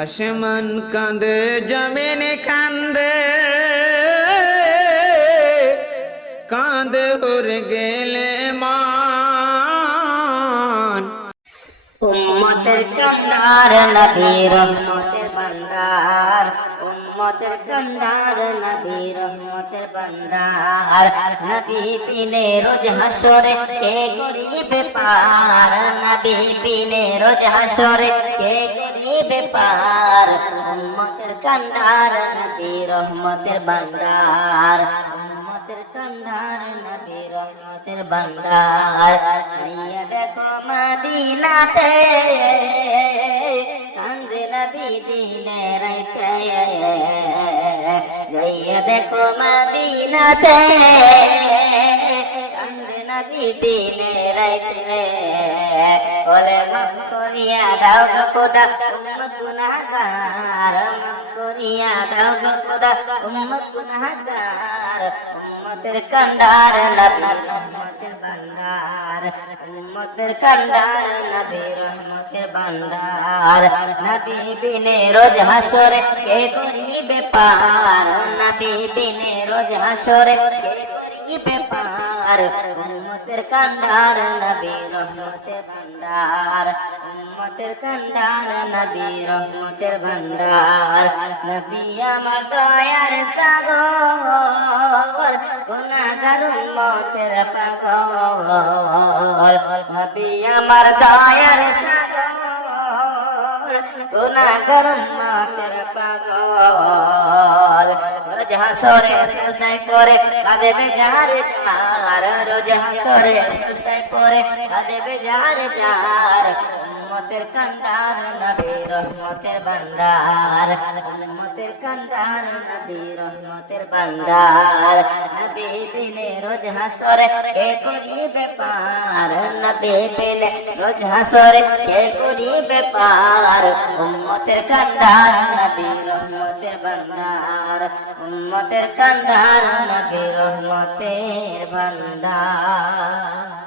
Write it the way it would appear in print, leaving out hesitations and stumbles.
আসমান কাঁদে জমিন কান্দে, কাঁদে উড়ে গেলে মান। উম্মতের কান্ডার নবী রহমতের ভান্ডার, উম্মতের কান্ডার নবী রহমতের ভান্ডার। নবী বিনে রোজ হাসরে কে করিবে পার, নবী বিনে রোজ হাসরে কে করিবে পার। উম্মতের কান্ডার নবী রহমতের ভান্ডার, উম্মতের কান্ডার নবী রহমতের ভান্ডার। আইয়া দেখো মদিনাতে কান্দে নবী দিনে রাইতে, যাইয়া দেখো মদিনাতে কান্দে নবী দিনে রাইতে। বলে মাফ করিয়া দাও গো খোদা উম্মত গুনাহগার, মাফ করিয়া দাও গো খোদা উম্মত গুনাহগার। উম্মতের কান্ডার নবী রহমতের ভান্ডার, উম্মতের কান্ডার নবী রহমতের ভান্ডার। নবী বিনে রোজ হাসরে কে করিবে পার, নবী বিনে রোজ হাসরে কে করিবে পার। উম্মতের কান্ডার নবী রহমতের ভান্ডার, উম্মতের কান্ডার নবী রহমতের ভান্ডার। নবী আমার দয়ার সাগর, গুনাহগার উম্মতের পাগল। নবী আমার দয়ার সাগর, গুনাহগার উম্মতের পাগল। রোজ হাসরে সাজদায় পড়ে কাঁদবে যার যার, রোজ হাসরে সাজদায় পড়ে কাঁদবে যার যার। উম্মতের কান্ডার নবী রহমতের ভান্ডার, উম্মতের কান্ডার নবী রহমতের ভান্ডার। নবী বিনে রোজ হাসরে কে করিবে পার, নবী বিনে রোজ হাসরে কে করিবে পার। উম্মতের কান্ডার নবী রহমতের ভান্ডার, উম্মতের কান্ডার নবী রহমতের ভান্ডার।